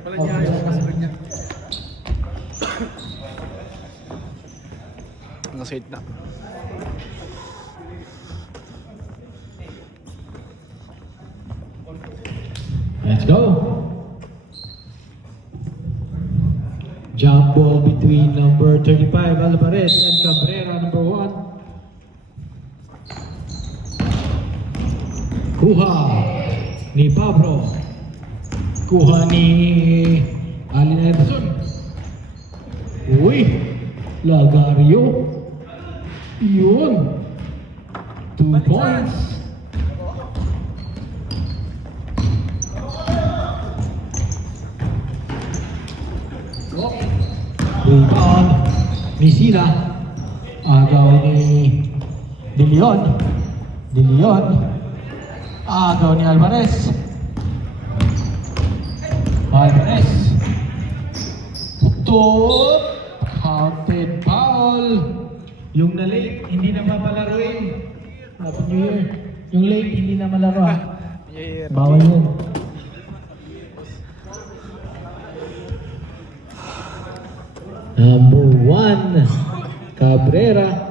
pala niya yung kasunod niya. Nasa 8 na. Let's go. Jump ball between number 35 Alvarez and Cabrera, number 1. Kuha ni Pablo. Kuha ni Alin Ederson. Uy, Lagario. Yun. 2 points. Rebound ni Sila. Agaw ni De Leon. De Leon. Agaw ni Alvarez. Alvarez. Top. Counted foul. Yung na late, hindi na mapalaruin. Happy New Year. Yung late, hindi na malaro ha. Bawal yun. Number 1, Cabrera.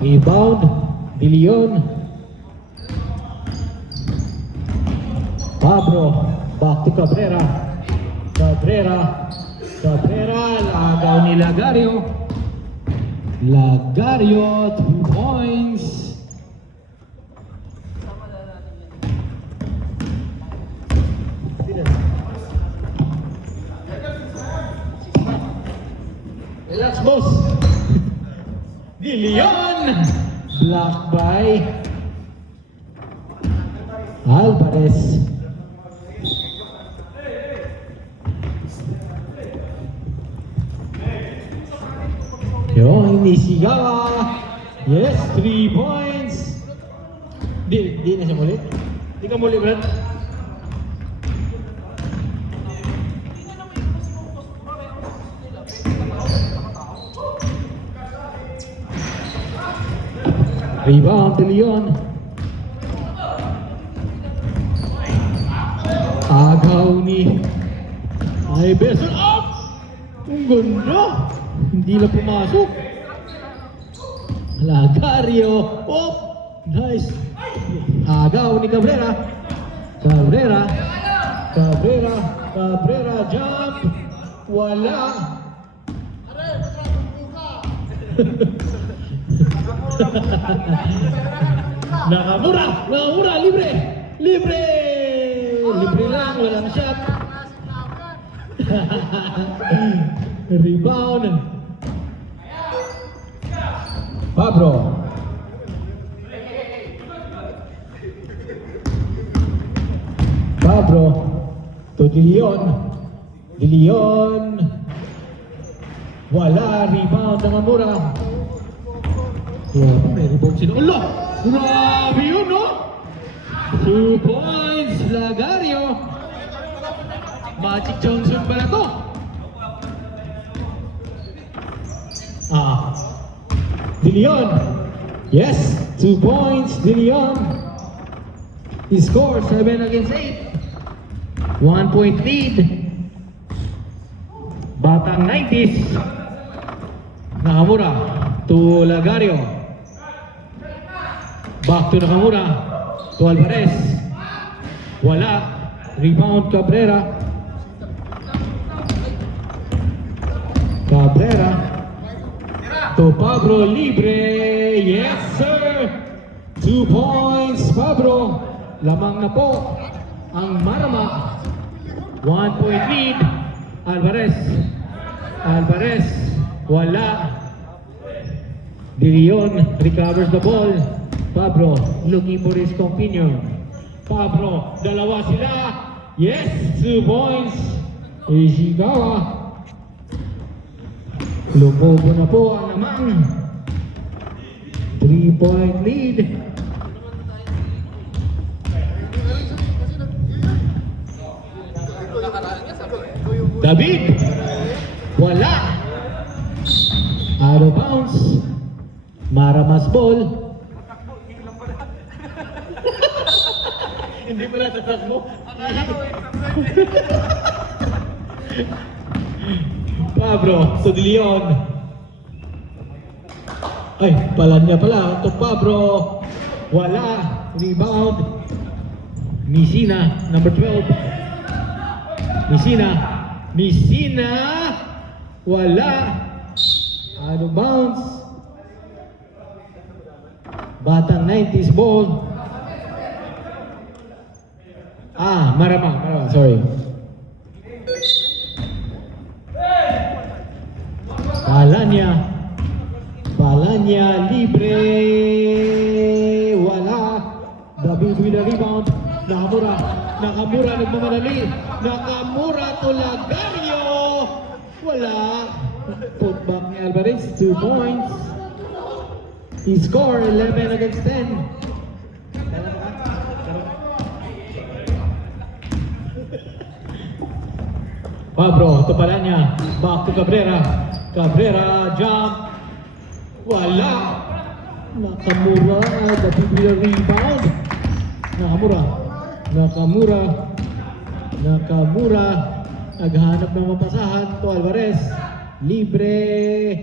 Rebound, De Leon. Pablo, back to Cabrera. Cabrera, agaw ni Lagario. Lagario, 2 points. Relax, boss. De Leon. Block by Alvarez. Yung Nishikawa. Yes, 3 points. Di na siya muli. Di ka muli, Brad. Rebound, De Leon. Agaw ni Iverson. Up! Ang ganda! Hindi lang pumasok. Lagario. Oh! Nice. Agaw ni Cabrera. Cabrera. Jump. Wala. Nakamura. Libre lang. Walang shot. Rebound. Pablo. To De Leon. Wala. Rebound ng Amura. May rebound sila. Allah! Grabe yun, no? 2 points. Lagario. Magic Johnson pala to. De Leon. Yes, 2 points. De Leon. He scores 7 against 8. 1 point lead. Batang 90s. Nakamura to Lagario. Back to Nakamura. To Alvarez. Wala. Rebound Cabrera. To Pablo, libre. Yes, sir. 2 points, Pablo. Lamang na po ang Marama. 1 point lead. Alvarez. Wala. De Leon recovers the ball. Pablo looking for his companion. Pablo, dalawa sila. Yes, 2 points. Ishikawa. Lumobo na po ang namang 3-point lead. David, wala. Out of bounds. Maramas ball. Hindi mo natatak mo. Pablo, to De Leon. Ay, Palanya pala. To Pablo. Wala. Rebound. Messina, number 12. Messina. Wala. Out of bounds. Batang 90s ball. Marama, sorry. Palanya, libre. Wala. David with the rebound. Nakamura, nagmamadali. Nakamura to Lagario. Wala. Put back ni Alvarez, 2 points. He scored 11 against 10. Pablo, to Palanya. Back to Cabrera. Cabrera, jump. Wala. Nakamura, David with a rebound. Nakamura. Naghanap ng mapasahan to Alvarez. Libre.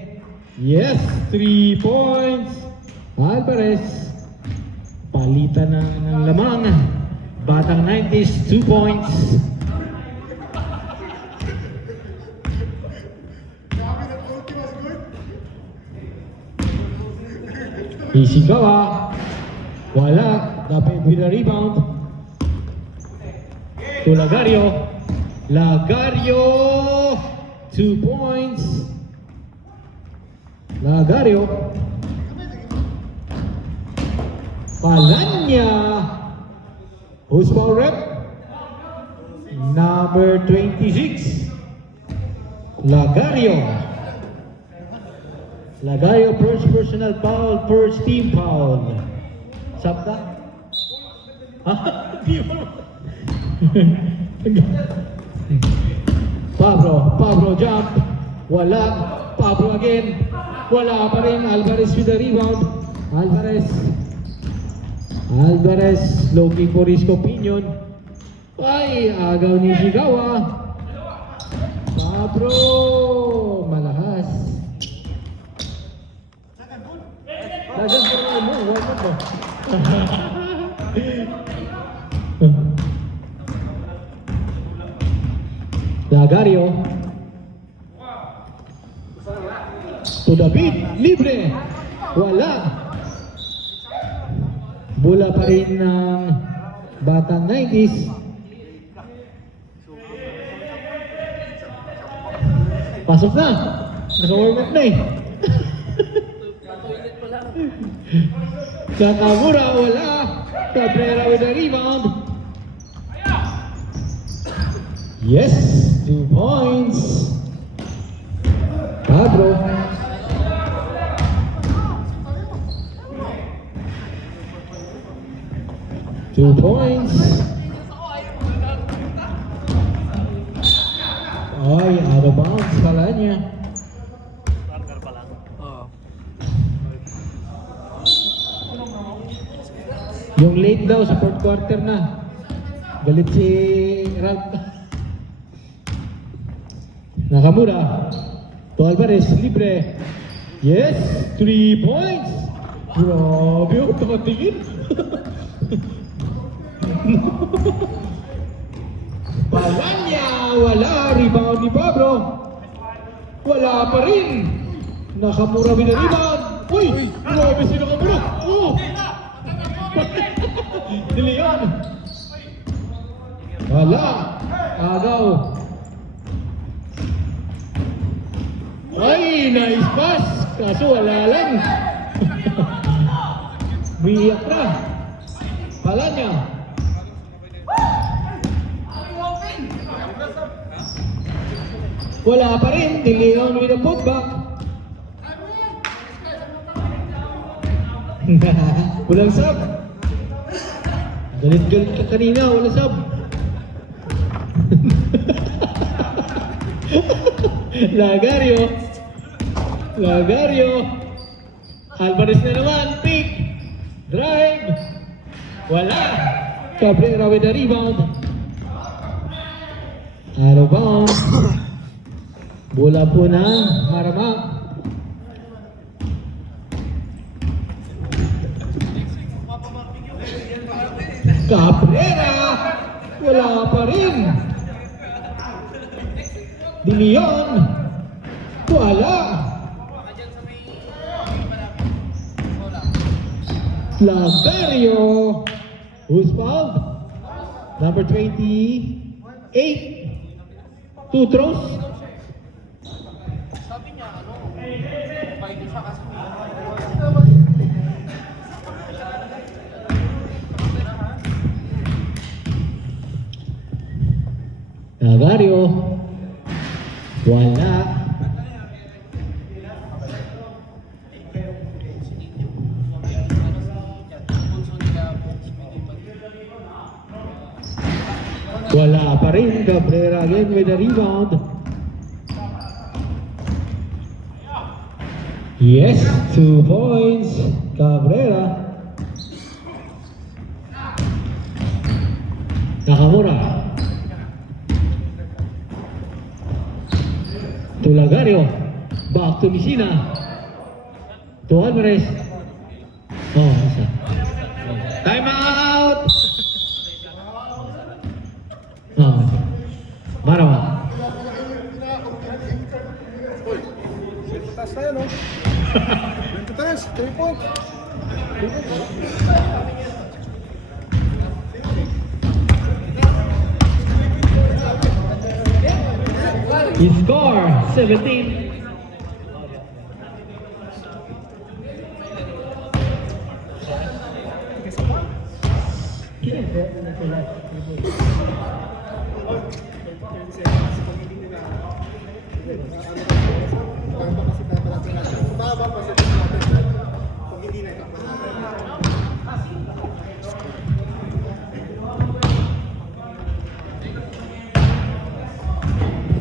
Yes, 3 points. Alvarez. Palitan ng lamang. Batang 90s, 2 points. Ishikawa. Wala. Dapat with a rebound. To Lagario. 2 points. Lagario. Palanya. Who's foul rep? Number 26. Lagario, first personal foul, first team foul. Sabta? Pablo jump. Wala. Pablo again. Wala pa rin. Alvarez with the rebound. Alvarez looking for his opinion. Ay, agaw ni Shigawa. Pablo, malahas. Dagan mo, wala mo. Lagario. To David, libre. Wala. Bola pa rin ng Batang 90s. Pasok na. Naka-warm up na eh. Nakamura, wala. Cabrera with the rebound. Yes, 2 points. Pablo. Two points. Ay, out of bounds pala niya. Partner pa lang. Oo. Yung late daw sa fourth quarter na. Galit si Ralph. Nakamura. To Alvarez, libre. Yes, 3 points. Grabe, huwag nakatingin. Palanya, wala. Rebound ni Pablo. Wala pa rin. Nakamura with the rebound. Uy, grabe si Nakamura. Oh! De Leon. Wala. Agaw. Ay, nice pass. Kaso wala lang. Biyak na. Palanya. Wala pa rin. De Leon with a putback. Walang sub. Galit-galit ka kanina. Walang sub. Lagario. Lagario. Alvarez na naman. Pick. Drive. Wala. Cabrera with the rebound. Out of bounds. Bola po na Haramak. Cabrera. Wala pa rin. De Leon. Wala. Lagario. Who's fouled? Number 28. Two throws. Lagario. Wala. Wala pa rin. Cabrera again with the rebound. Yes, 2 points. Cabrera. Nakamura. To Lagario. Back to Messina. To Alvarez. Oh, isa. Time out! Oh. Marawa. Taas tayo, no? Taas, 3 points. He score 17.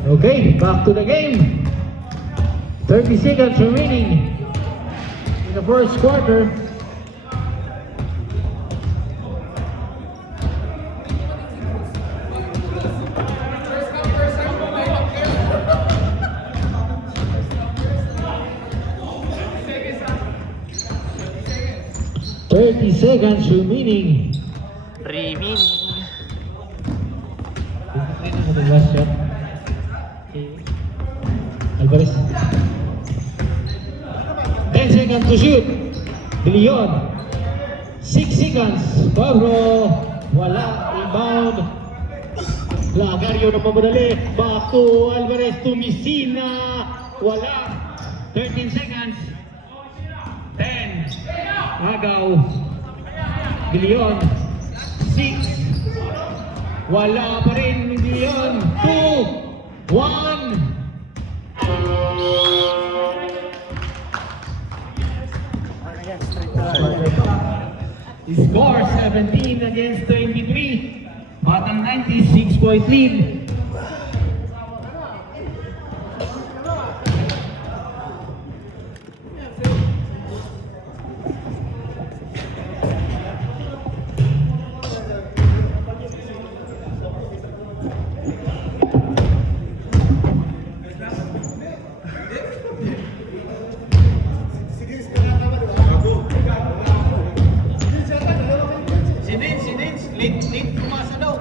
Okay, back to the game. 30 seconds remaining in the first quarter. Seconds remaining. Last shot. Alvarez. 10 seconds to shoot. De Leon. 6 seconds. Pablo. Wala. Inbound. Lagario na pamadali. Back to Alvarez to Messina. Wala. 13 seconds. 10. Agaw. De Leon. 6. Wala pa rin De Leon. 2. 1. Score 17 against 23. Bottom 96-point lead. Late pumasa daw.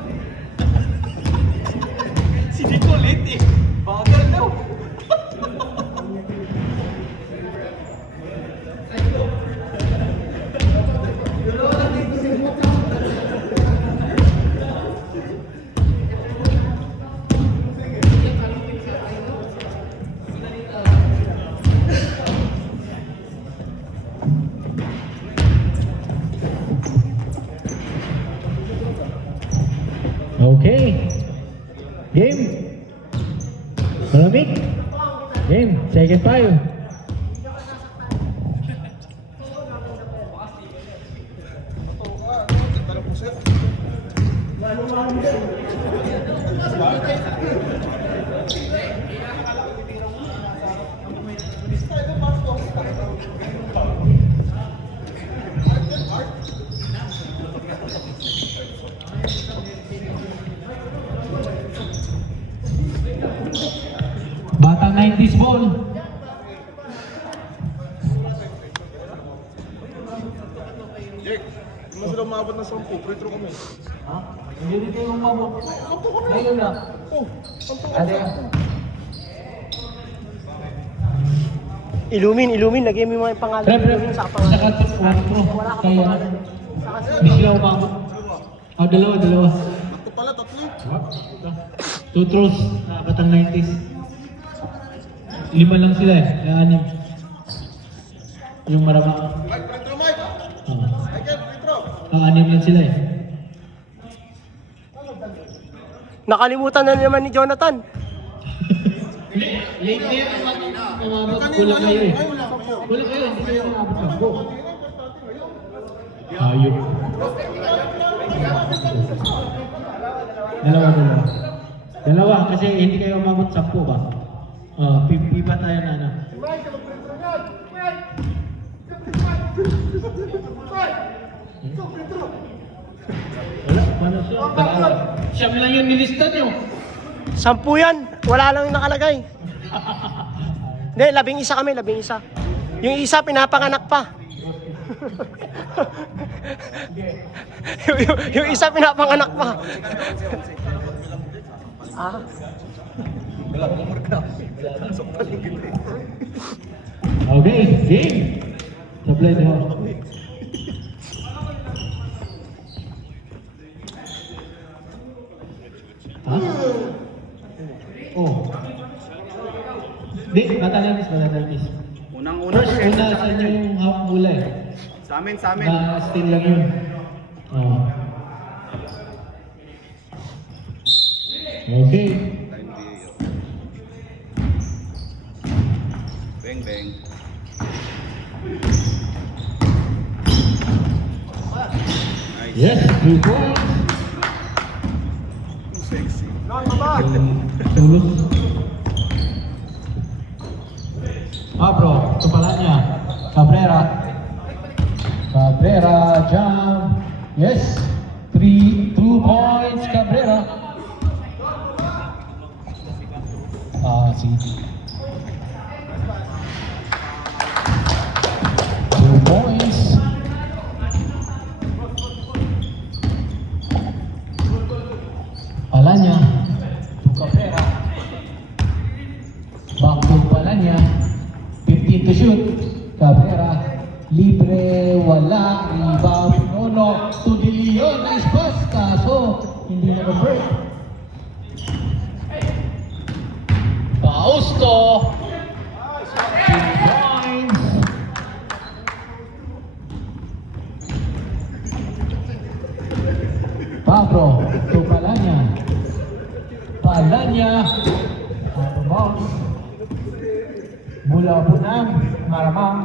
Si Nico late eh. Bagal daw. Okay. Game. Malamig. Game. Second file. Stay Batang 90s ball. Jake, kung sila umabot ng 10, free throw kami. Ha? Hindi din kayo umabot. Ngayon na. Oh, 10 Ate. Ilumin, lagyan mo yung mga pangalan. Rep. Sa pangalan. Saka 1 pro. Kaya. Hindi sila umabot. Ah, dalawa. Ako pala, 3. 2 throws. Batang 90s. 5 lang sila eh. Kaya 6. Yung marama. Mike, free throw, Mike. Michael, free throw. 6 lang sila eh. Nakalimutan na naman ni Jonathan. Late na yun. Umabot. Kulang kayo eh. Kulang kayo. Hindi kayo umabot ng go. Ayun. Dalawa kasi hindi kayo umabot 10 ba? Pipa tayo na ano. Wala, paano siya? Dalawa. Siyam lang yung nilista niyo. 10 yan. Wala lang yung nakalagay. Hindi, 11 kami, 11. Yung isa, pinapanganak pa. yung isa, pinapanganak pa. Ah, Okay, game. Sablay niyo. Ha? Oh. Di, matananis. Unang-una First, una sa inyo yung half mula eh. Sa amin. Na still lang yun. Oh. Okay. Bang. Yes, 2 points. Sexy. Tulus. Bro, tupalan niya. Cabrera, jump. Yes, 2 points, Cabrera. Sige. 2 points. Palanya to Cabrera. Back to Palanya. 15 to shoot. Cabrera. Libre, wala. Rebound. No. To De Leon. Nice pass. Kaso, hindi nag-break. Fausto. 2 points. Pablo to Palanya. Out of bounds. Mula po ng Maramang.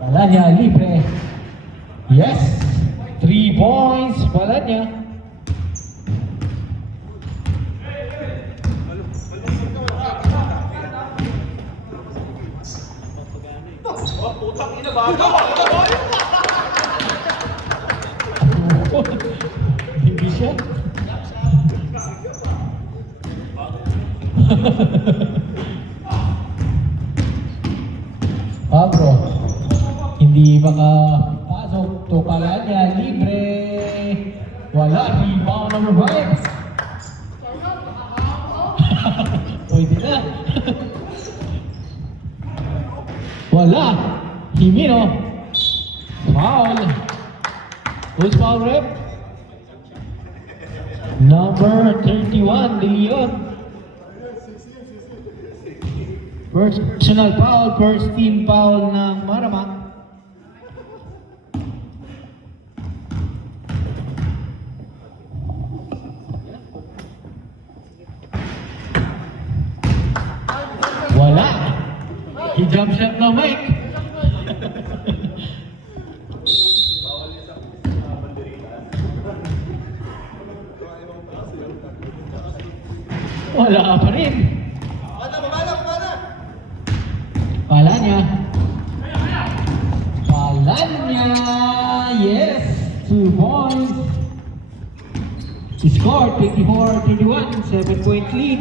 Palanya libre. Yes. 3 points. Palanya. Hindi siya. Pablo, hindi makapasok. To Palanya, libre. Wala, rebound number 5. Pwede na. Wala. Himino. Foul. Who's foul, rep? Number 31, De Leon. Personal foul, first team foul ng Maramang. Wala. Hijab shot na Mike. Wala pa rin. Palanya. Palanya. Yes. 2 points. Score 24-21. 7-point lead.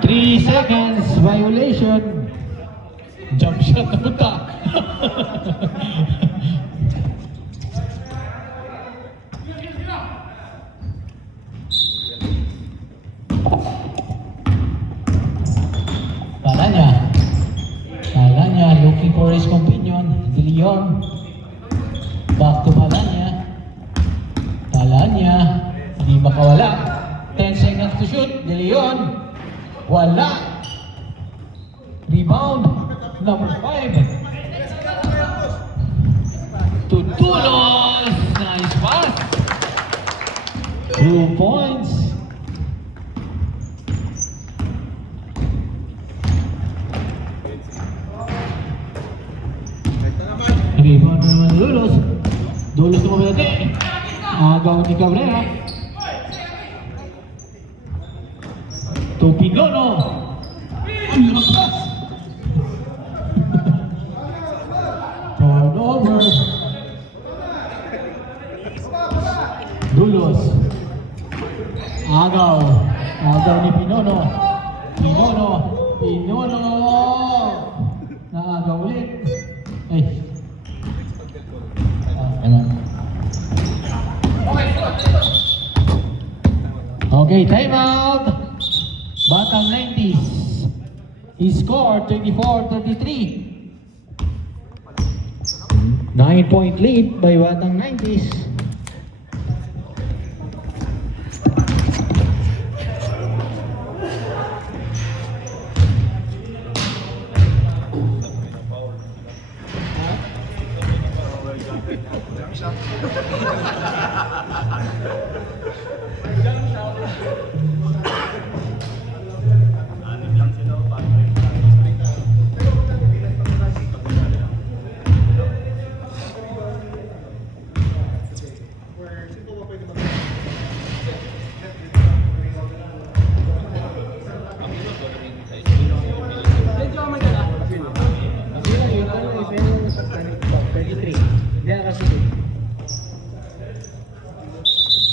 Three seconds violation. Jump shot na punta. Palanya looking for his companion, De Leon. Back to Palanya. Palanya, hindi makawala. 10 seconds to shoot. De Leon. Wala. Rebound. Number 5. Tutulos. Nice pass. 2 points. Rebound naman Dulos. Dulos tumabate. Agaw ni Cabrera. To Pinono. Ang lakas. Turnover. Dulos. Agaw. Agaw ni Pinono. Pinono. Naagaw ulit. Okay, time out. Batang 90s. He scored 24-33. 9-point lead by Batang 90s.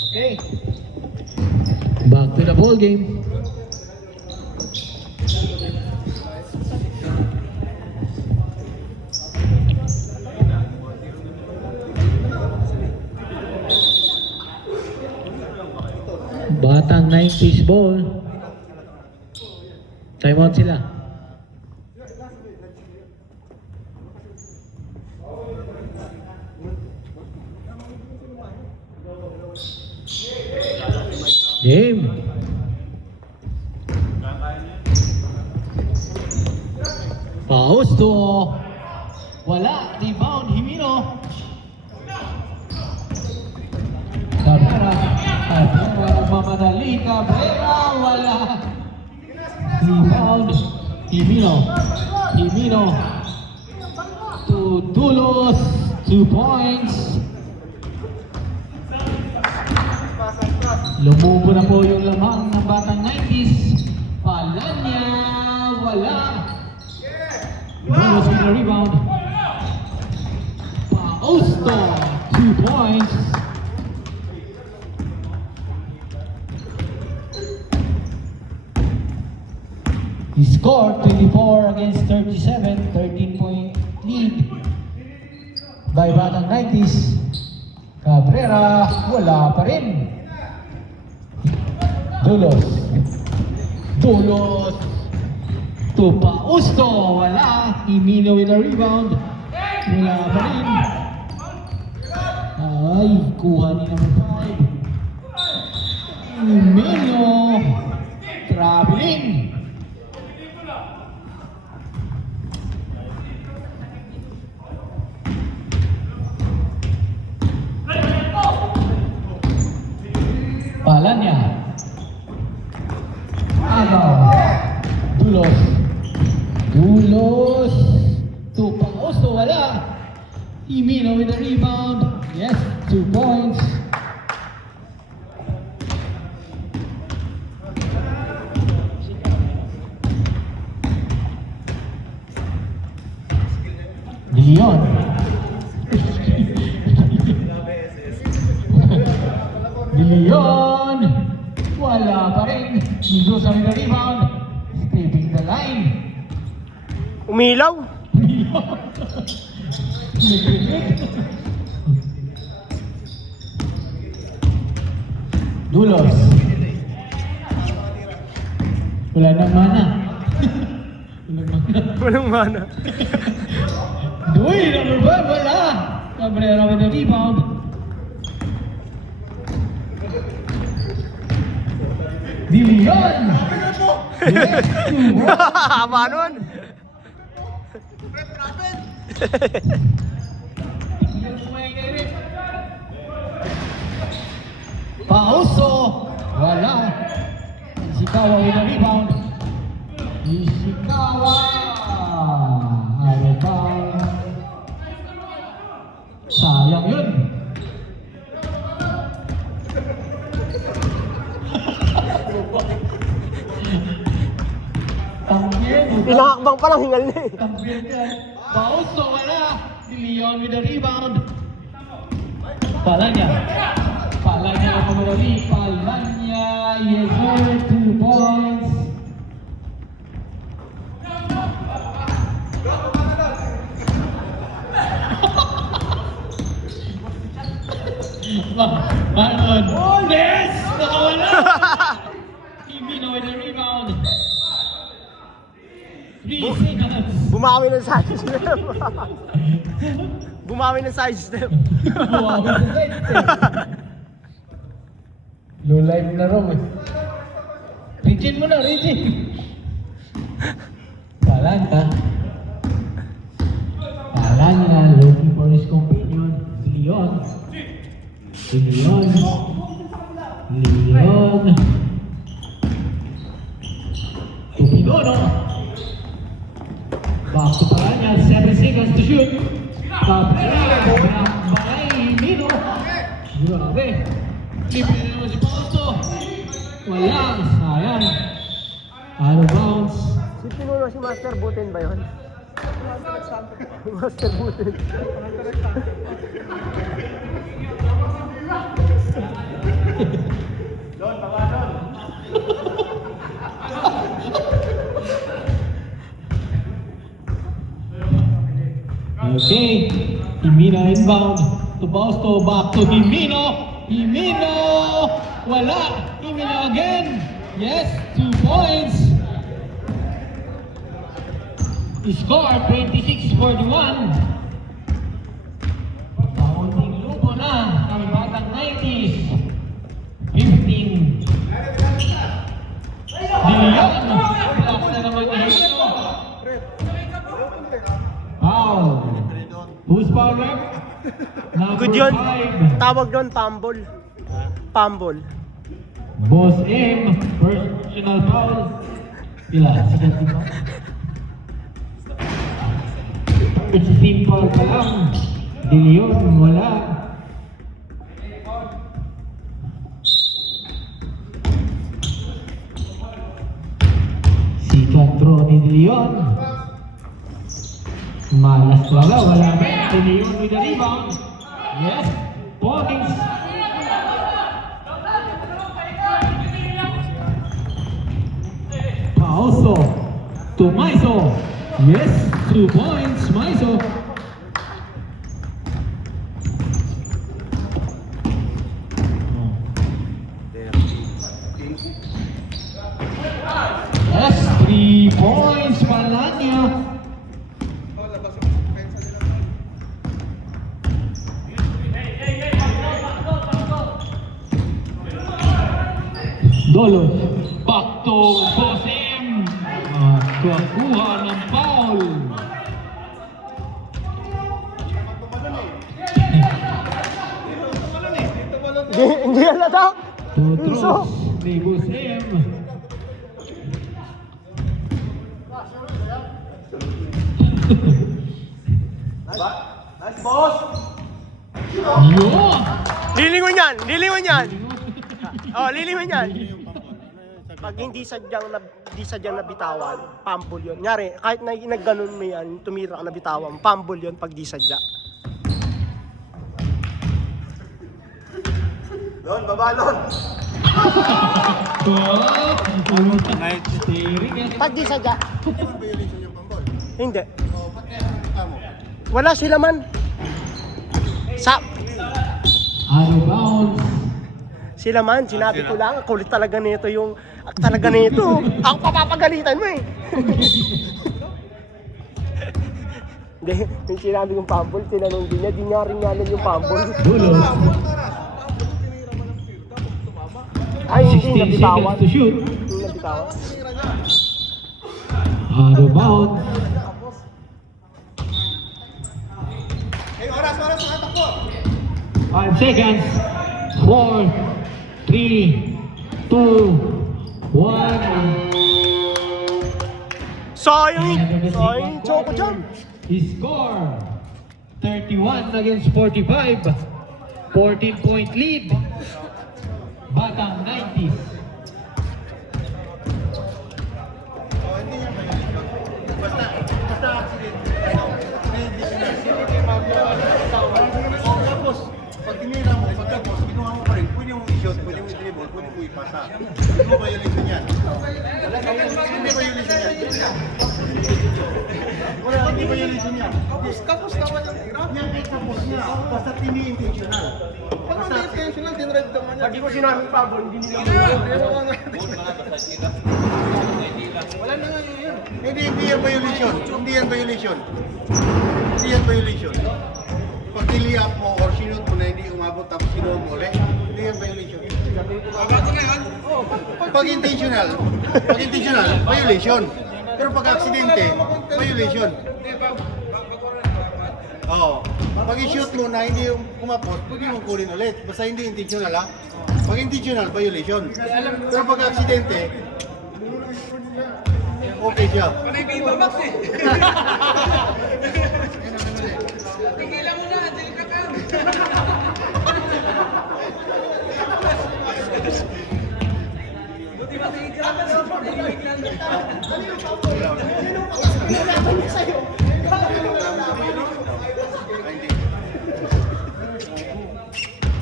Okay. Back to the ball game. Batang 90s ball. Time out sila. Game. Pausto. Wala. Rebound. Himino. Cabrera. Mamadali. Cabrera. Wala. Rebound. Himino. Tutulos. 2 points. Lumubo na po yung lamang ng Batang 90s. Palanya, wala. Dulos with a rebound. Pausto, 2 points. He scored 24 against 37, 13-point lead by Batang 90s. Cabrera, wala pa rin. Dulos to Pausto, wala. Himino with a rebound, wala pa rin. Ay, kuha ni number 5. Himino traveling. Palanya. Agaw. Dulos. Dulos. To Pausto, wala. Imino with the rebound. Yes, 2 points. Leon. Leon. Wala pa rin. Mendoza with the rebound. Stepping the line. Umilaw. Dulos. Wala nang mana. Walang mana. Uy, number 5, wala. Cabrera with the rebound. Dilion. Yes, 2 Haba nun. Pauso. Wala. Ishikawa with the rebound. Ishikawa. Ano ba? Sayang yun. Tangin. Pinakakbang pa lang hingal na eh. Tangin yan. Pauso. Wala. Leon with the rebound. Palanya. Palanya ang kumarami. Palanya. Yes sir. 2 points. Manon. Yes! Nakawala! Imino with the rebound. 3 seconds. Bumawi ng side step. Bumawi ng side step. Bumawi sa side step. Low life na raw eh. Richin mo na, Richin. Palanta. Palanya looking for his companion. Leon. Leon. Leon. Tupigono. Back to Palanya. 7 seconds to shoot. Cabrera. By Mino. Grabe. Libre na naman si Pausto. Wala. Sayang. Out of bounds. Si Pinuno si Master Butin ba yun? Master Butin. Okay, Himino inbound to Pausto, back to Himino. Himino, wala. Himino again. Yes, 2 points. Score 26-41. Kaunting lupo na ang batang 90s. 15. Leon, block na naman ni Himino. Foul. Who's foul rep? Good yun. Tawag doon, pambol. Pambol. Boss M, personal foul. Pila, sigat di ba? It's team foul pa lang. De Leon, wala. Si Cantro ni De Leon. Malas wala, wala ba? De Leon with the rebound. Yes, points. Also, to Maiso. Yes, 2 points, Maiso. Yes, 3 points, Palanya. Dolo, back to Boss M. Kakuha ng foul. Hindi halata. Tutros ni Boss M. Nice, boss! Yun! Lilingon yan! Lilingon yan! Oh, lilingon yan! Pag hindi sadyang nabitawan, pambol yun. Ngari, kahit na nagganon mo yan, tumira ka nabitawan, pambol yun pag di sadya. Lon, baba, Lon! Oh, Night. steering eh. Pag di sadya, Violation yung pambol. hindi. O, ba't kaya nakita mo? Wala sila man. Sa Out of bounds. sila man, sinabi ko lang, kulit talaga nito yung talaga nito. Ako papapagalitan mo eh. Hindi, yung sinabi kong pambol, tinanong din niya, di nga rin nga lang yung pambol. Dulo. Ay, hindi, 16 nabitawan. seconds to shoot. Hindi nabitawan. Out of bounds. Eh, oras, nakatakbo! 5 seconds. 4, 3, 2, 1. Sayang yung choco jump. Score 31 against 45. 14-point lead. Batang 90s. Basta accident. Tapos, pag tinira mo, pagkapos, kinuha mo pa rin, pwede mong i-shot, pwede mong i-dribble, pwede mong ipasa. Hindi mo violation yan. Hindi violation yan. Hindi violation yan. Tapos naman yung tira? Yan ay tapos niya. Basta tini-intentional. Pag intentional, dinred naman yan. Pag di ko sinabi pambol, hindi nila Wala na nga yun. Hindi yan violation. Hindi yan violation. Hindi yan violation. Pag niliap mo or sinut mo na hindi umabot tapos sinuha mo ulit, hindi yan violation. Pag intentional, violation. Pero pag aksidente, violation. Oo. Pag i-shoot mo na hindi kumapot, pwede mong kunin ulit. Basta hindi intentional ha. Pag intentional, violation. Pero pag aksidente, okay siya. Panay Viva Max eh. Tigilan mo na, dili ka ka. Buti ba tigil ka sa pag-ibig lang.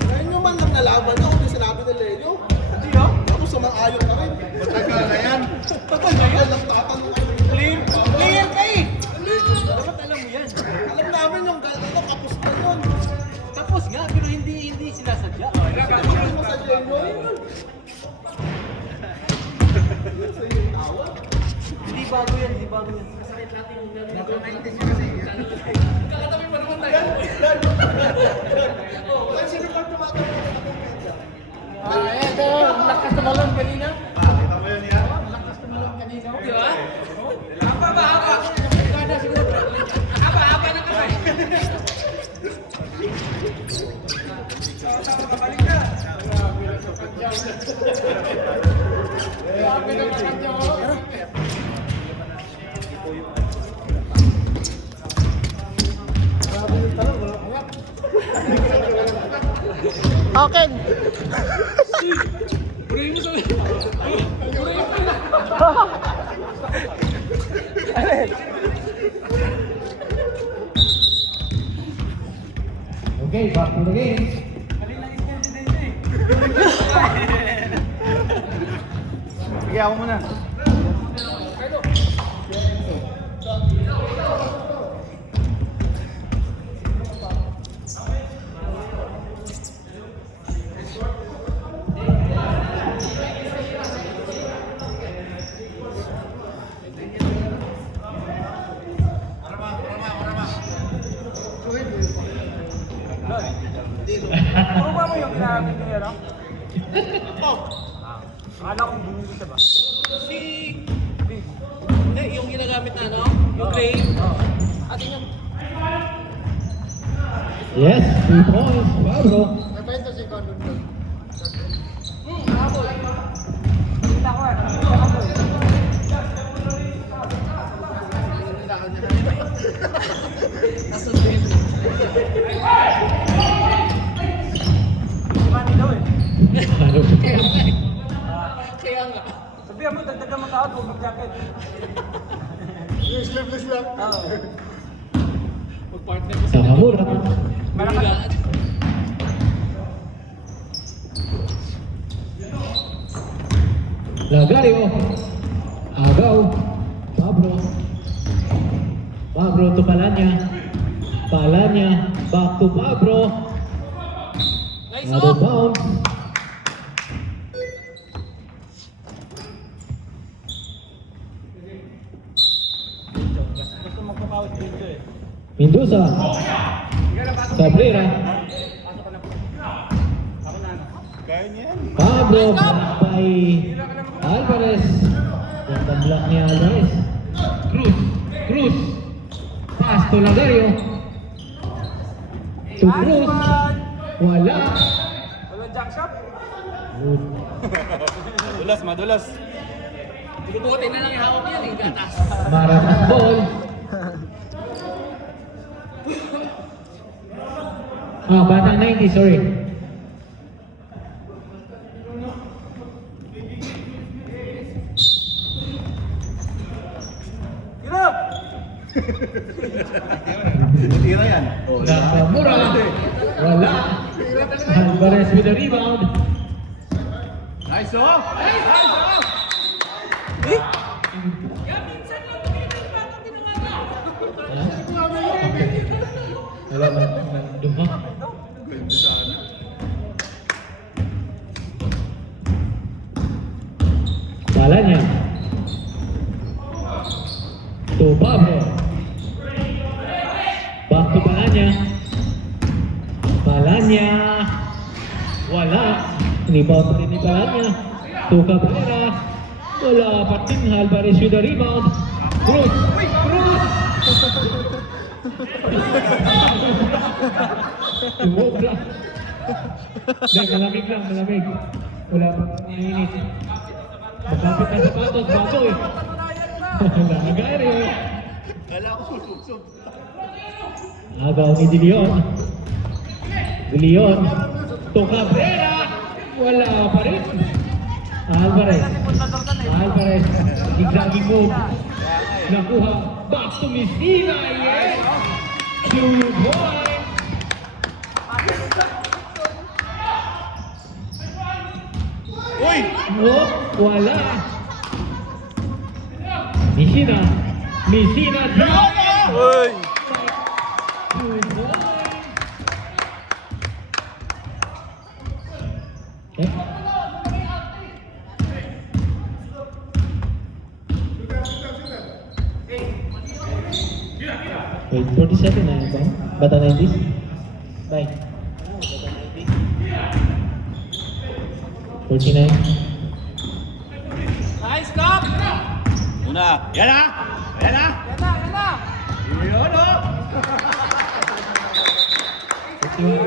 Ngayon nyo man lang nalaman ako yung sinabi ni Lenyo. Hindi ha? Tapos sumang-ayon na rin. Matagal na yan. Matagal lang tatanong kayo. Clear ka eh. Dapat alam mo yan. Alam namin yung ganito, kapos na yun. Tapos nga, pero hindi sinasadya. Kapos mo sa Lenyo. Hindi bago yan. Kakatabi pa naman tayo. Sino pa tumatawag? Ito, lakas tumalon kanina. Kita mo yun yan? Di ba? Haba. Kada siguro. Haba na kamay. Okay. Burahin mo sa... Okay, back to the game. Sige, ako muna. Puro ba mo yung ginamit niya, no? Akala kong bumili siya ba? Hindi, yung ginagamit na, no? Yung gray. Atin yan. Yes, 3 points. Pablo. Habol. Kita ko eh. Habol. Ano ba? Kaya nga. Sabihan mo, dagdagan mo tao, huwag mag-jacket. Sleeveless lang. Nakamura. Lagario. Agaw. Pablo. Pablo to Palanya. Palanya. Back to Pablo. Out of bounds. Mendoza. Cabrera. Kaya niya yan. Pablo. Block by Alvarez. Ganda block ni Alvarez. Cruz. Cruz. Pass to Lagario. To Cruz. Wala. Walang jack shop. Madulas, madulas. Buti na lang ihawak yan eh, gatas. Marathon ball. Batang 90, sorry. Hirap! Tira yan. Nakamura. Wala. Alvarez with the rebound. Nice, oh! Wala man duha. Palanya. To Pablo. Back to Palanya. Palanya. Wala. Rebound rin ni Palanya. To Cabrera. Wala pa din. Alvarez with the rebound. Cruz. Cruz. Tumobra. Dahil malamig lang, malamig. Wala pa mainit. Magkapit na sapatos, bago eh. Lagari. Kala ko susubsob. Agaw ni De Leon. De Leon. To Cabrera. Wala pa rin. Alvarez. Alvarez. Zigzagging move. Nakuha. Back to Messina. Yes! 2 points. Uy! Whoop, wala. Messina. Messina. Uy! 2 points. Eh? Wait, 47 na yun ba? Bata 90s? Bye. 49. Nice, stop! Una! Yan na! Yan na! Yan na, yan na! Yun, oh! 51.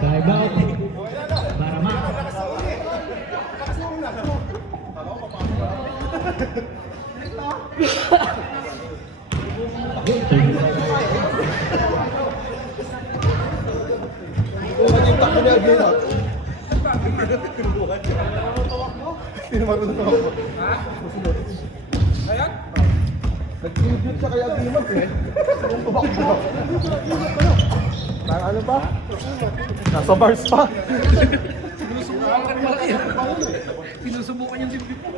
Drive out. Marama. Yung tako niya agad ah. Hindi na marunong ako. Ayan? Nag-tribute siya kay Agimat eh. Yung tumakbo. Ano pa? Nasa bars pa. Sinusubukan ka naman yan. Sinusubukan yung dibdib mo.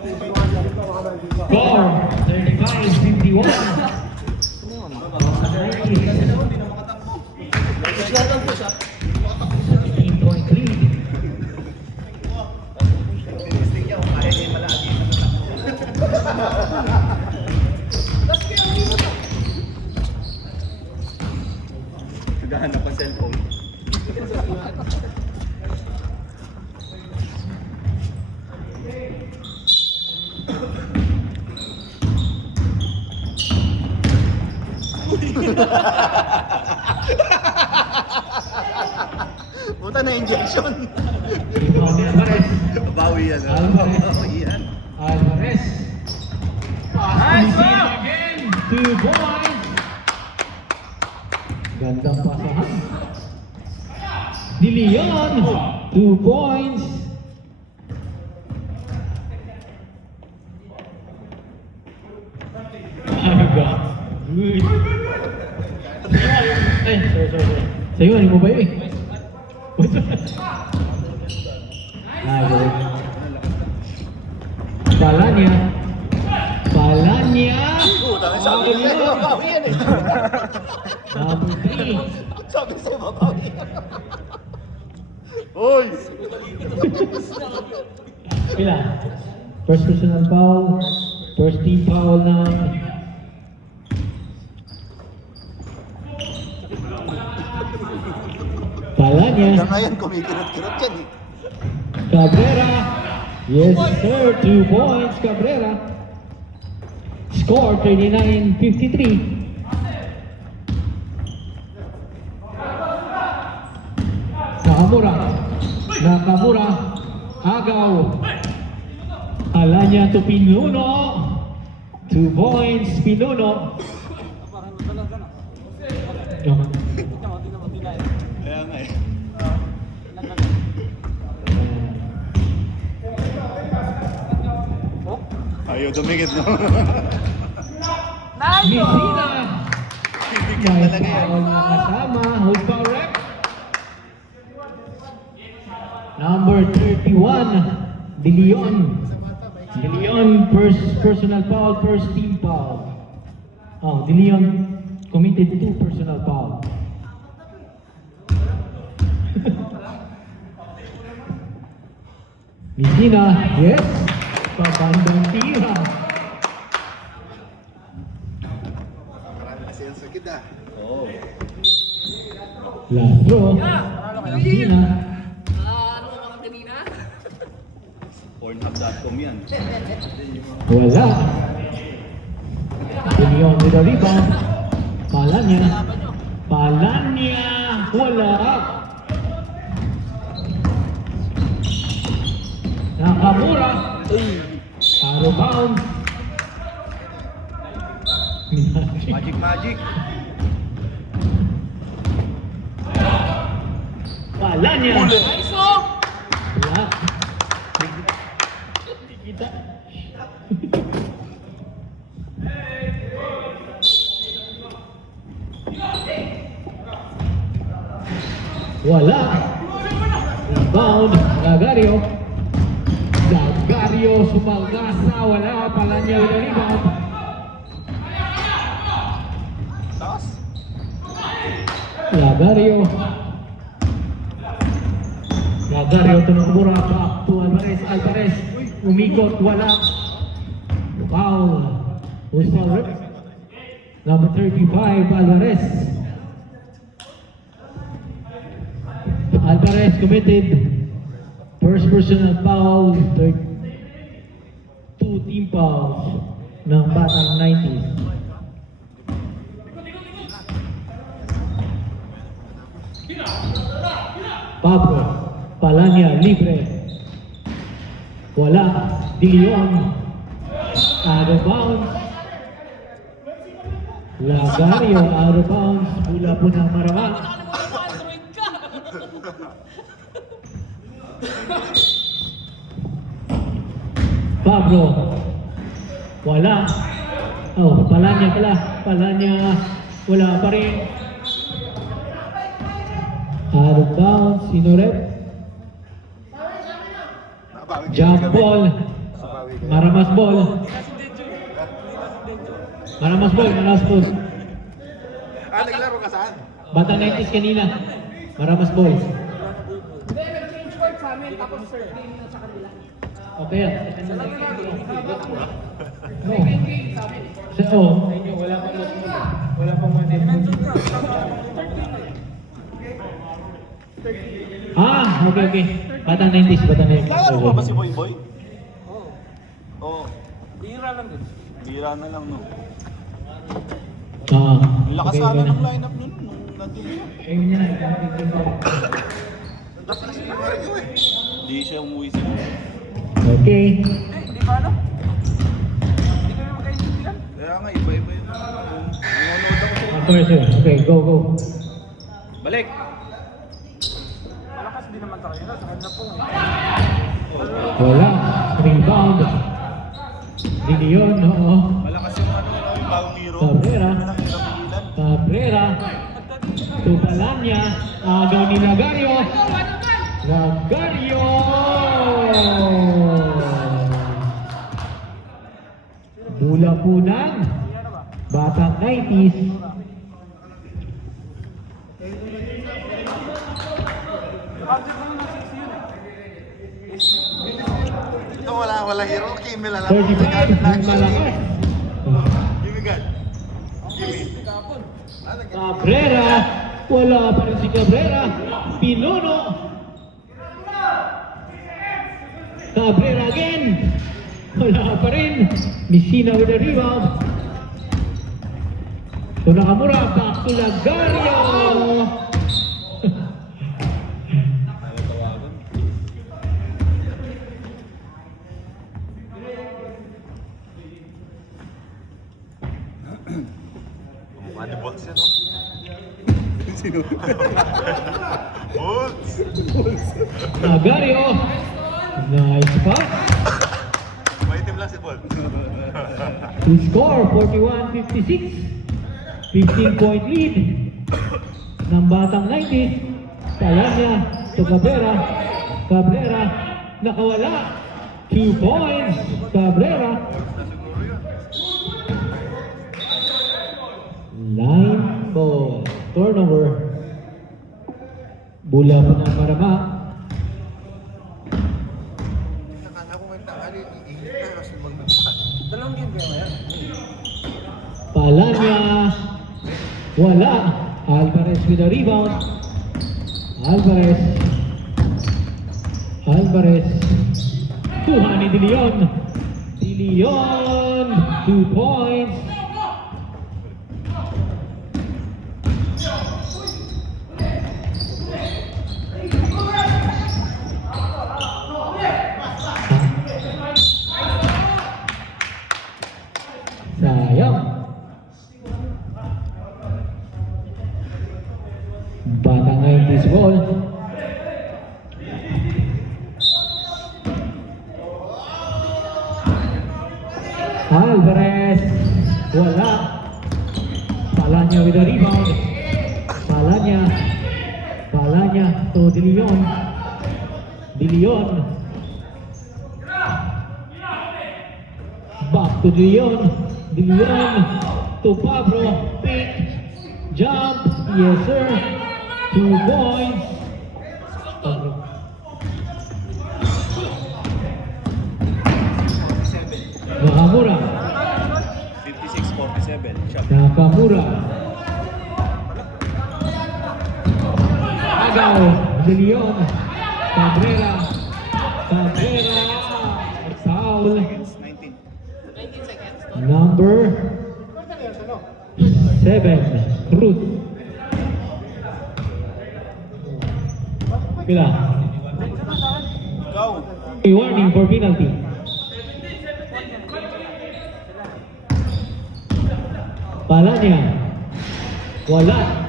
Score 35-51. 15-point lead. Naghahanap ang cellphone. Puta na injection. Rebound ni Alvarez. Bawi yan. Alvarez. Bawi yan. Alvarez. Pass to Messina. points. Gandang pasahan. De Leon, 2 points. Aga. Good. Ay, sorry. Sa'yo, ano mo ba yun? Balanya. Number 3. Sabi sa'yo, mabawi. Hoy! Ilan? First personal foul. First team foul ng Balanya. Hanggang ngayon, kumikirot-kirot yan eh. Cabrera. Yes sir, 2 points Cabrera. Score 39-53. Nakamura. Agaw. Alanya to Pinuno. 2 points Pinuno. Kaya nga eh. Ayaw dumikit, no? Messina. Hindi ka May talaga yan. foul na kasama. Who's foul rep? Number 31, De Leon. De Leon, first personal foul, first team foul. Oh, De Leon committed 2 personal foul. Messina, yes. Pabandang tira. Kasi ang sakit ah. Oo. Last throw. Messina. Pornhub.com yan. Wala. De Leon with a rebound. Palanya. Wala. Nakamura. Out of bounds. Magic. Palanya. Wala. Kita. Wala. Rebound. Gagario sumagasa. Wala. Palanya with a rebound. Taas. Gagario to Nakamura. Back to Alvarez. Umikot. Wala. Foul. Who's foul rep? Number 35, Alvarez committed first personal foul, 2 team fouls ng batang 90s. Pablo, Palanya, libre. Wala, De Leon, out of bounds. Lagario, out of bounds. Bola po ng Maramang. Pablo. Wala. Oh, Palanya pala. Palanya. Wala pa rin. Out of bounds. Sino rep? Jump ball. Maramas ball. Maramas ball. Ah, naglaro ka saan? Batang 90s kanina. Maramas ball. Hindi, nag-change court sa amin, tapos 13 na sa kanila. Okay yan. No. Wala pang mga okay. Batang 90s. Lalo mo ba si Boy? Oo. Bira lang din. Bira na lang, no? Ah. Ang lakas sana ng lineup nun nung natin. Ayun niya na. Hindi siya umuwi sila. Okay. Hindi ba ano? Hindi kami magkaintindihan. Kaya nga, iba-iba yung pressure. Okay, go, go. Balik! Wala. Rebound. Hindi yun, oo. Malakas yung yung bagong biro. Cabrera. Kapigilan. Cabrera. Tupalanya. Agaw ni Lagario. Lagario! Mula po ng batang 90s. Ito wala hero. Kimi lang. 35 ang malakas. Give me God. Cabrera. Wala pa rin si Cabrera. Pinuno. Cabrera again. Wala pa rin. Messina with the rebound. So Nakamura, back to Lagario. Mukha ni Bolts yan, no? Sino? Bolts! Lagario. Nice pass. Maitim lang si Bolts. To score 41-56. 15-point lead ng batang 90s. Palanya to Cabrera. Cabrera nakawala. 2 points. Cabrera. Line ball. Turnover. Bola po ng Marama. Nakala ko kanta ka rin. Kasi Dalawang game kaya yan. Palanya. Wala. Alvarez with a rebound. Alvarez. Alvarez. Kuha ni De Leon. De Leon. 2 points. Sayang. Bata 90s ball. Alvarez. Wala. Palanya with a rebound. Palanya. Palanya to De Leon. De Leon. Back to De Leon. De Leon to Pablo. Pick. Jump. Yes, sir. 2 points. Pablo. Nakamura. 56-47. Shot. Nakamura. Agaw. De Leon. Cabrera. Cabrera. Foul. 19. Number 7. Ruth. Pila. Go! A warning for penalty. Palanya. Wala.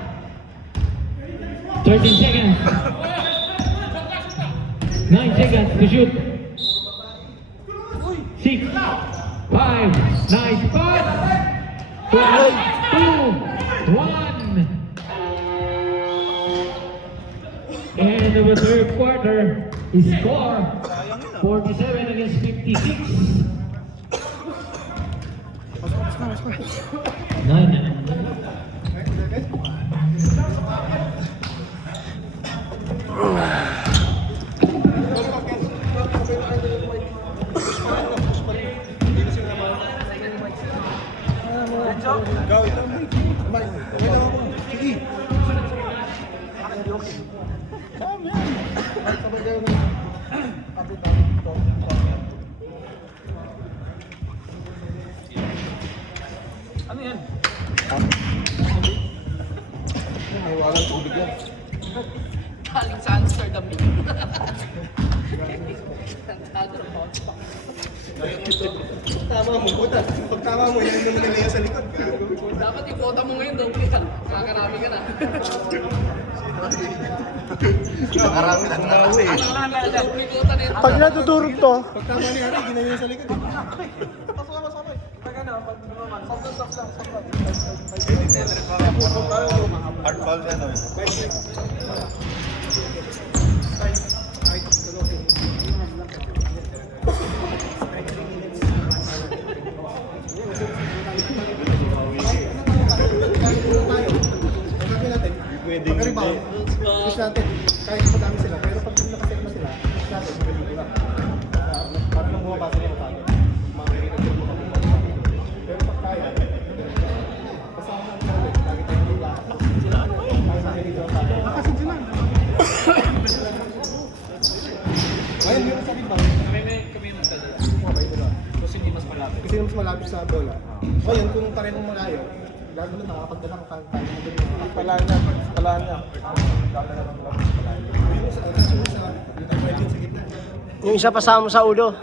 13 seconds. 9 seconds to shoot. 6, 5, nice pass. 2, 1. End of the third quarter. Score 47 against 56. 9. Go! Sige. Ano yan? Galing sa Amsterdam. Tama mo, butas. Tama mo, yan yung nilaya sa likod. Dapat yung quota mo ngayon, doble ka. Makakarami ka na. Nakarami lang na ako eh. Doble quota na yun. Pag natutulog to, Pag tama ni Harry, ginaya sa likod. Hard foul yan o. Pwede Pag-rebound, push natin. Kahit madami sila, pero pag nakaset na sila, push natin, magaling lang. Parang nang bumabasa nila tayo. Makikita ko mo kami. Pero pag kaya, kasama natin tayo. Lagi tayo nila. Kaya namin dito tayo. Makasin sila. Ayun, yung sa rebound. Kami yung magdadala. Mabay ko lang. Kasi hindi mas malapit. Kasi mas malapit sa bola. Ngayon, kung parehong malayo, gagawin na nakakapagdala ka tayo. Palaan niya. yung isa pasama sa ulo.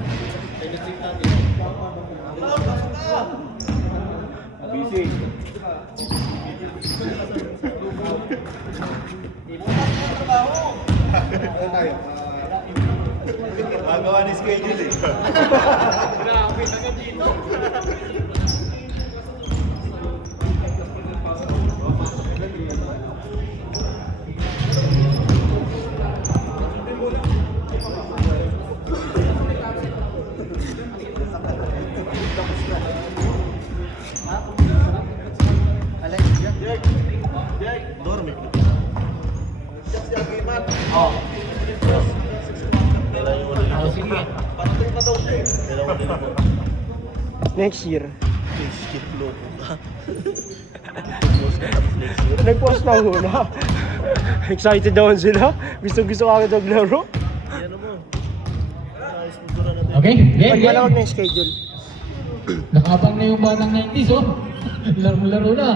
Ano tayo? Magawa ni schedule eh. Grabe, taga dito. Dorme. Next year. Shit, loko ka. Nag-post na una. Excited naman sila. Gusto ka agad maglaro. Yan mo. Ayos mo dura natin. Okay, game, Pag malawag game. na yung schedule. Nakabang na yung batang 90s, oh. Laro na.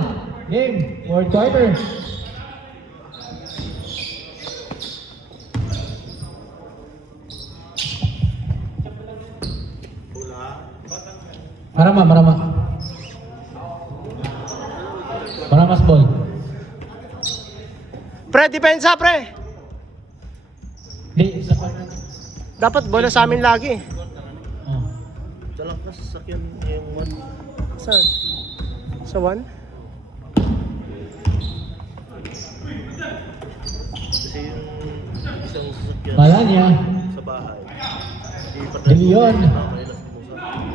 Game, fourth quarter. Marama. Maramas ball. Pre, depensa pre! Di, sa corner. Dapat bola sa amin lagi. Oh. Dalang ka sasakyan yung one. Saan? Sa 1? Kasi yung isang sasakyan Bala niya. sa bahay. De Leon.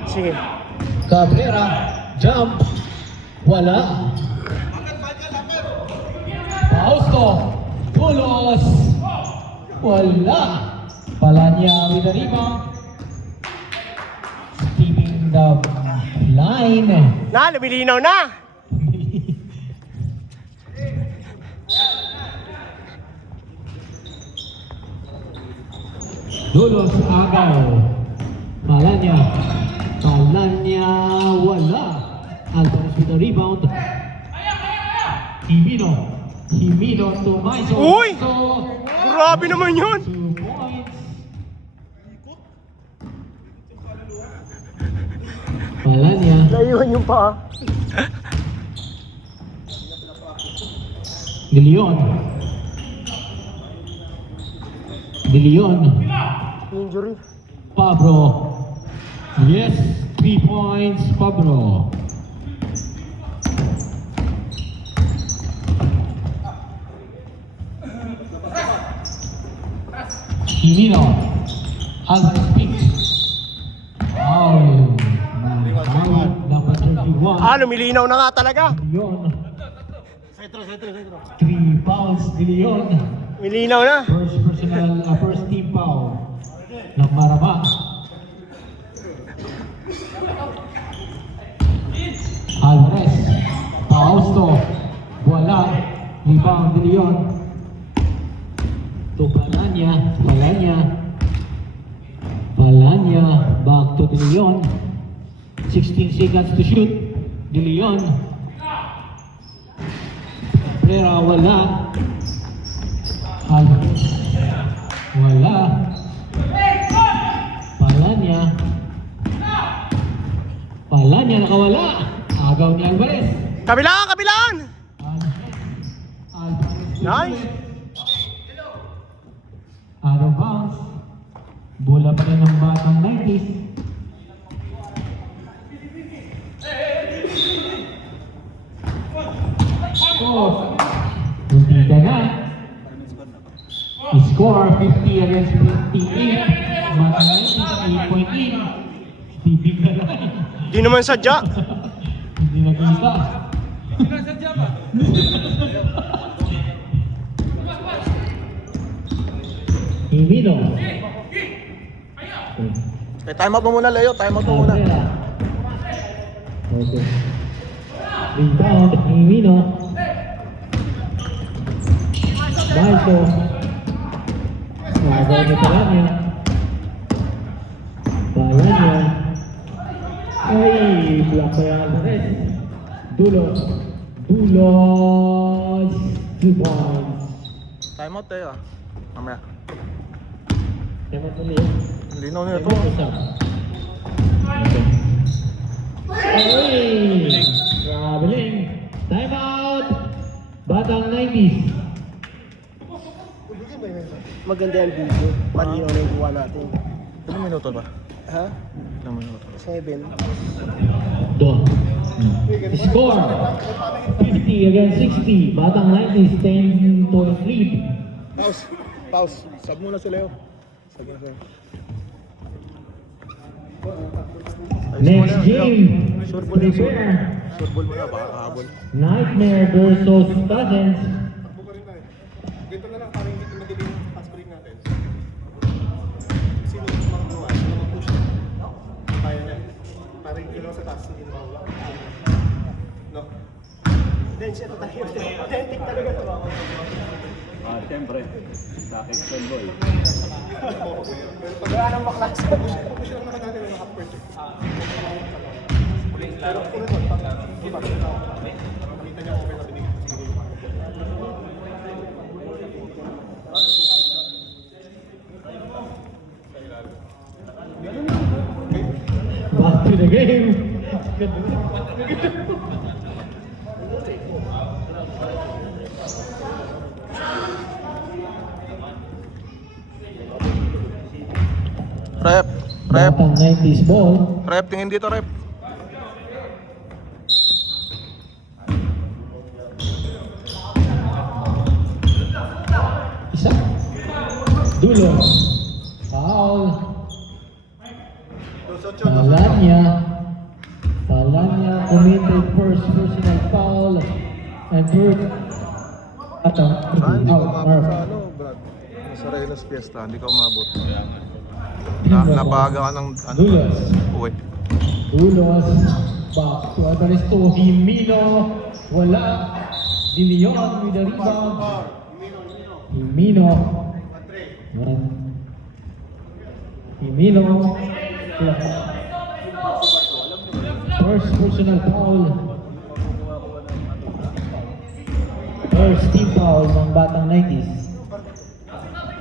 Sige. Cabrera. Jump. Wala. Fausto. Pulos. Wala. Palanya with the rebound. Steaming the line. Na, lumilinaw na! Dulos agaw. Palanya. Wala. Alvarez with the rebound. Himino to Maiso. Uy! So, Grabe naman yun! 2 points. Palanya. Naiwan yung paa. De Leon. Injury. Pablo. Yes, 3 points, Pablo. Himino. Alvarez picks. Foul. Foul. Number 31. Ah, lumilinaw na nga talaga. Leon. 3 fouls, De Leon. Milinaw na. First team foul ng Marama. Alvarez, Fausto, wala, rebound De Leon. To Palanya, back to De Leon. 16 seconds to shoot. De Leon. Cabrera, wala. Alvarez, wala. Palanya nakawala. Agaw ni Alvarez. Kabilaan, kabilaan! Alvarez. Nice! Out of bounds. Bola pa rin ng batang 90s. Oh, hindi ka na. Score 50 against 58. Batang 90s, 8.8. Hindi ka na. Di naman sadya. Hindi nakita. Himino. Eh, time out mo muna, Leo. Time out mo muna. Okay. Rebound, Himino. Balto. Agaw ni Palanya. Palanya. Ay, block pa yan. Dulos. Dulos. 2 points. Time out tayo ah. Mamaya. Tama tuloy yan. Linaw na ito. Ay! Traveling. Time out! Batang 90s. Maganda yung video. Malinaw na yung buwan natin. Ilang minuto ba? Ha? Ilang minuto? 7. Do. Score 50 against 60. Batang 90s 10 point lead. Pause. Pause. Sab muna si Leo. Sab muna si Leo. Next game. Surbol yung Prepare. Surbol muna. Baka kahabol. Nightmare versus Cousins. Dito na lang, parang hindi madilim yung fast break natin. Sino yung mga gawa? Sino mag-push na? Kaya na. Parang yung ginawa sa taas, hindi na mawala. No? Then siya tayo. Authentic talaga ito. Siyempre, bakit Sonboy? Wala nang maklasa. Push lang naman natin yung half court. Pero kung ito, iba. Makita niyo kung may nabinig. Back to the game. Rep. Rep. Batang 90s ball. Rep. Tingin dito, Rep. Isa. Dulo. Foul. Palanya. Palanya committed first personal foul. And third. Atang. Hindi ka umabot sa Out. ano, Brad. Sa Reynos Fiesta. Hindi ka umabot. Napaga ka ng ano. Dulos. Uwi. Dulos. Back to Alvarez to Himino. Wala. De Leon with the rebound. Himino. Himino. First personal foul. First team foul ng batang 90s.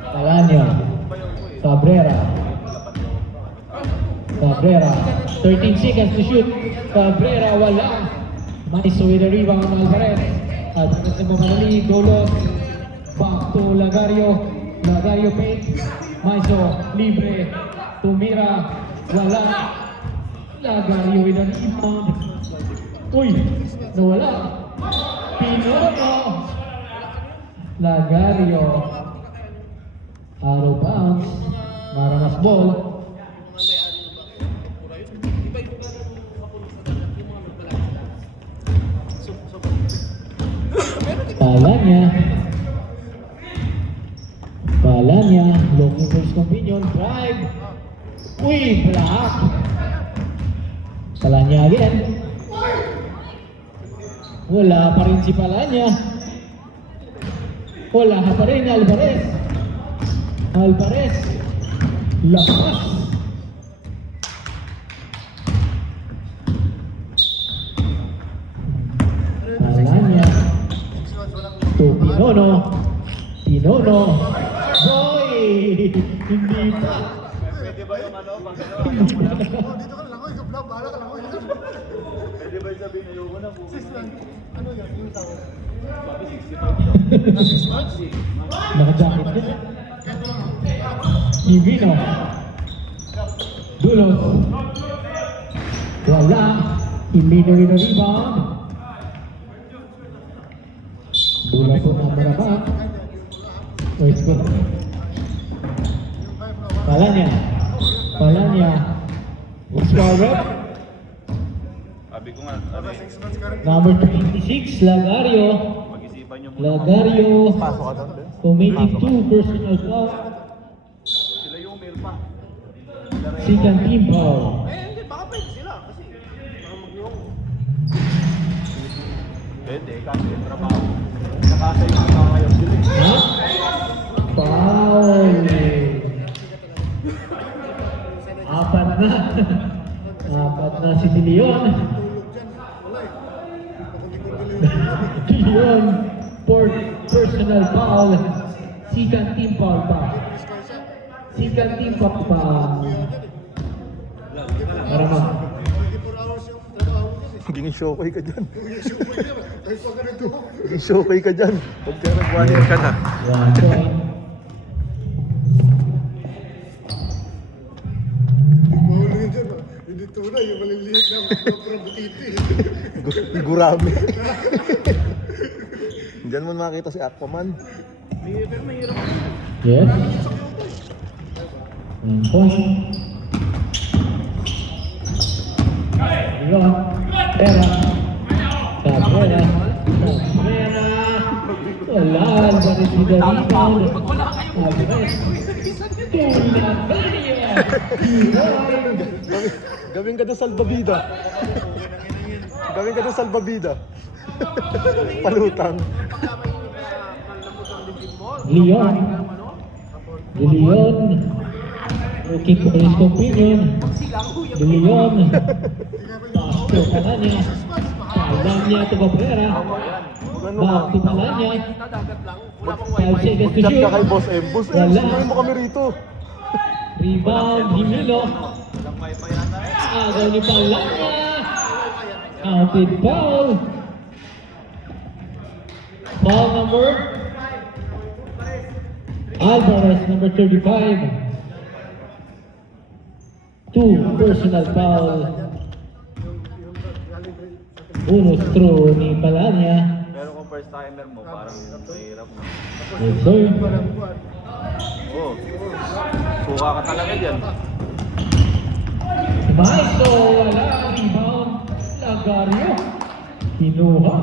Palanya. Cabrera. Cabrera. 13 seconds to shoot. Cabrera wala. Maiso with the rebound. Alvarez. Alvarez na bumanali. Dolos. Back to Lagario. Lagario paint. Maiso. Libre. Tumira. Wala. Lagario with the rebound. Uy. Nawala. Pinono. Lagario. Out of bounds. Maramas ball. Palanya. Palanya. Long inverse convenient. Drive. Uy, block. Palanya again. Wala pa rin si Palanya. Wala pa rin Alvarez. Alvarez. Lakas. Palanya. To Pinono. Pinono. Boy! Hindi pa. Dito ka lang, ikaw vlog, bahala ka lang. Naka-jacket din. Divino. Dulos. Wala. Hindi na rin rebound. Dulos po na marabat. Wait ko. Palanya. Palanya. Scorer. Sabi ko nga, sabi, Number 26, Lagario. pag-isipan nyo muna. Lagario. Committing 2 personal foul. Sila yung mail pa. Second team foul. Hindi, baka pwede sila. Kasi, baka mag-iwan. Pwede, kasi yung trabaho. Nakasa yung mga ngayon sila. Ha? Foul. Apat na. Apat na si De Leon. De Leon, fourth personal foul. Second team foul pa. Second team foul pa. Maramang. Magiging showkay ka dyan. Magiging showkay ka dyan. Huwag ka nag-1 ka na. 1 point. Hindi tunay, yung maliliit na mga butiti. Gurami. Diyan mo makita si Aquaman. Yes. 1 point. Leon. Pera. Cabrera. Cabrera. Wala. Alvarez with the rebound. Alvarez. Gawin ka doon salbabida. Gawin ka doon salbabida. Palutang. Leon. De Leon. Looking for his companion. De Leon. Pasto Palanya. Palanya to Cabrera. Back to Palanya. 5 seconds to Chat shoot. ka kay Boss M. Boss M, Wala. sinayin mo kami rito. Rebound, Dimilo. Agaw ni Palanya. Counted foul. Foul number Alvarez, number 35. 2 personal foul. Uno throw ni Palanya. Pero kung first timer mo, parang mahirap na. Yes, sir. Oo. Suka ka talaga dyan. Maiso, wala. Rebound. Lagario. Kinuha.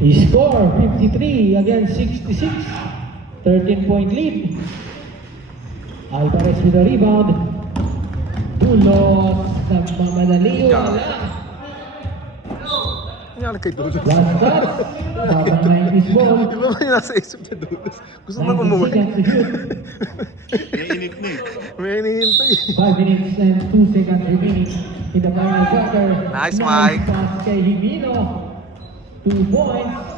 Score 53 against 66. 13-point lead. Alvarez with the rebound. Dulos. Nagmamadali. Wala. Nangyari kay Dulos. Last shot. Habang may miss ball. Di ba may nasa isip niya Dulos? Gusto nang umuwi. May hinihintay. 5 minutes and 2 seconds remaining in the final quarter. Nice, Mike. Pass kay Himino. 2 points.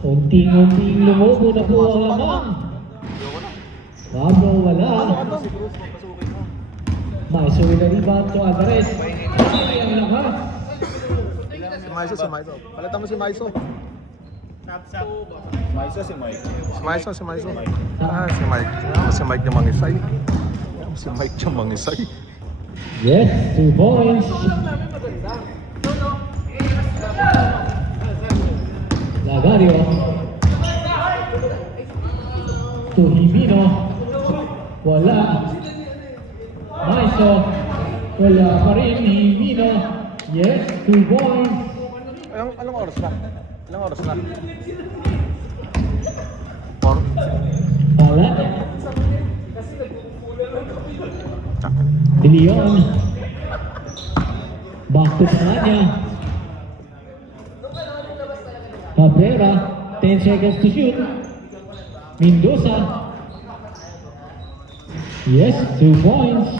Unting-unting lumubo na po ang lamang. Pablo wala. Maiso with the rebound to Alvarez. Ay, ang lakas. Si Maiso. Palitan mo si Maiso. Maisa si Mike. Si Maiso. Ah, si Mike. Si Mike yung mangisay. Si Mike yung mangisay. Yes, 2 points. Lagario. To Himino. Wala. Maiso. Wala pa rin. Himino. Yes, 2 points. Anong oras na? Ilang oras na? Wala. De Leon. Back to Palanya. Cabrera. 10 seconds to shoot. Mendoza. Yes, 2 points.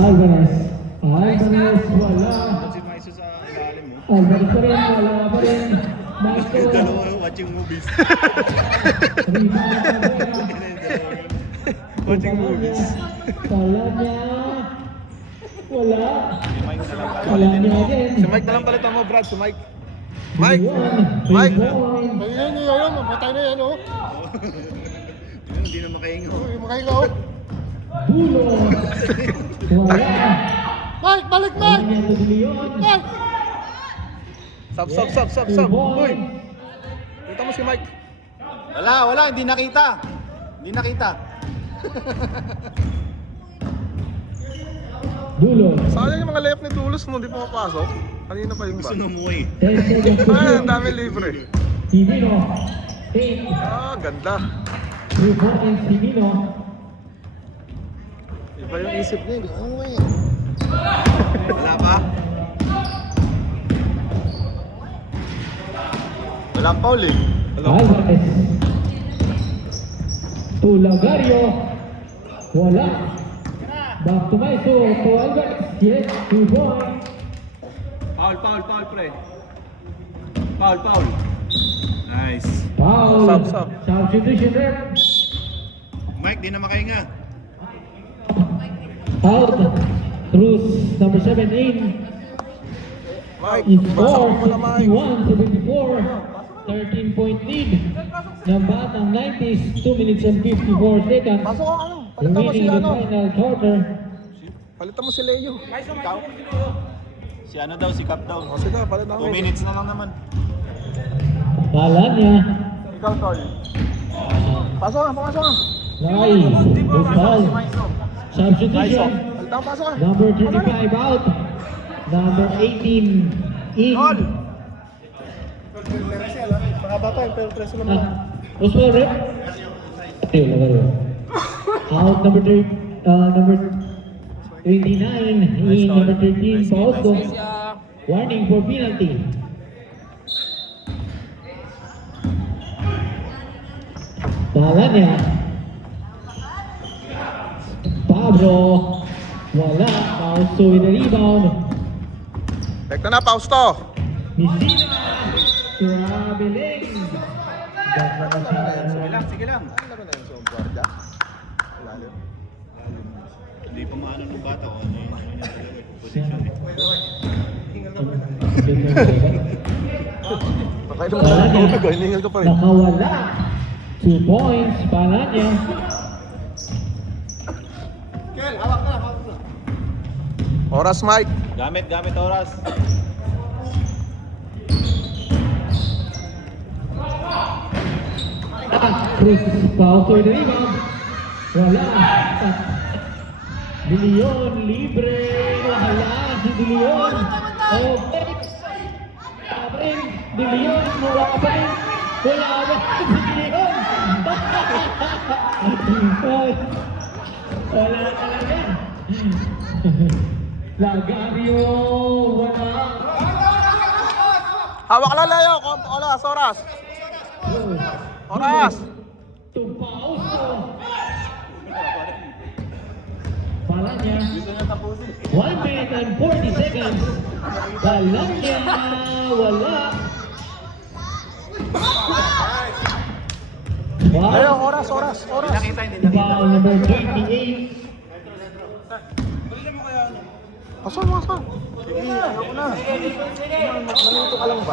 Alvarez. Alvarez, wala. Si Maiso sa ilalim mo. Alvarez pa rin, wala pa rin. Marco. Dalawa watching movies. Rebound Cabrera. Watching movies. Wala niya. Wala. Si Mike na lang. Wala niya again. Si Mike na lang palitan mo, Brad. Si Mike. Mike! Mike! Mike! Ayun, ayun, mamatay na yan, oh. Hindi na makahinga. Uy, makahinga, oh. Bulo! Wala! Mike, balik, Wala Mike! niya to Leon! Mike! Sub. Uy! Kita mo si Mike. Wala, hindi nakita. Hindi nakita. Bulo! Sayang yung mga left ni Tulos no, di pumapasok. Kanina pa yung ba? Gusto na umuwi. 10 seconds to Ah, shoot. ang dami libre. Simino! 8! Ah, ganda. 2 points Simino! Iba yung isip niya. Uy. Wala pa? Walang foul eh. Alvarez! To Lagario! Wala! Back to Maiso! To Alvarez! Yes! 2 points! Foul, pre. Foul. Nice. Foul! Sub. Substitution rep! Mike, di na makahinga. Out! Cruz, number 7 in. Mike, Is pasok 4, mo na Mike. 51-74. 13-point lead. Ng batang 90s, 2 minutes and 54 seconds. Pasok ka ano? Palitan mo si Remaining in the ano? final quarter. Palitan mo si Leo. Si ano daw, si Cap daw. O sige, palitan mo. 2 minutes na lang naman. Kala niya. Ikaw, Tol. Pasok ka. Nice. Good foul. Substitution. Palitan, pasok ka. Number 35 out. Number 18 in. Mga bata yung pero preso naman. Oswald rep. Ayun, lagay. Out number 3. Number 29 in number 13 Pausco. Warning for penalty. Bala niya. Pablo. Wala. Pausto with the rebound. Tekto na, pause to. Messina. Traveling. Sige lang. Laro na yun sa guardia. Lalim. Hindi pa maano ng bata ko. Ano yung position eh. Pakailan mo na ng tubig, hiningal ka pa rin. Nakawala. 2 points. Bala niya. Kel, hawak ka. Oras, Mike. Gamit oras. Cruz pauto with the rebound. Wala. De Leon libre. Wala si De Leon. Okay. Abrin. De Leon. Wala pa rin. Wala ba si De Leon? Wala talaga. Lagario. Wala. Hawak lang, Leo. Oras. Oras. Tupauso. Pala niya. 1 minute and 40 seconds. Pala niya. Wala. Leo, Wow. oras. Foul number 28. Pasok. Sige, ayoko na. Manito ka lang ba?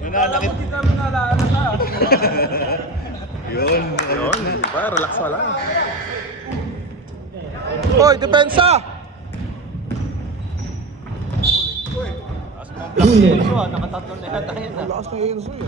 Nananakit. Yun. Diba? Relax ka lang. Hoy, depensa! Ulit. Nakatatlo na yata yun. Ang lakas ng Enzo eh.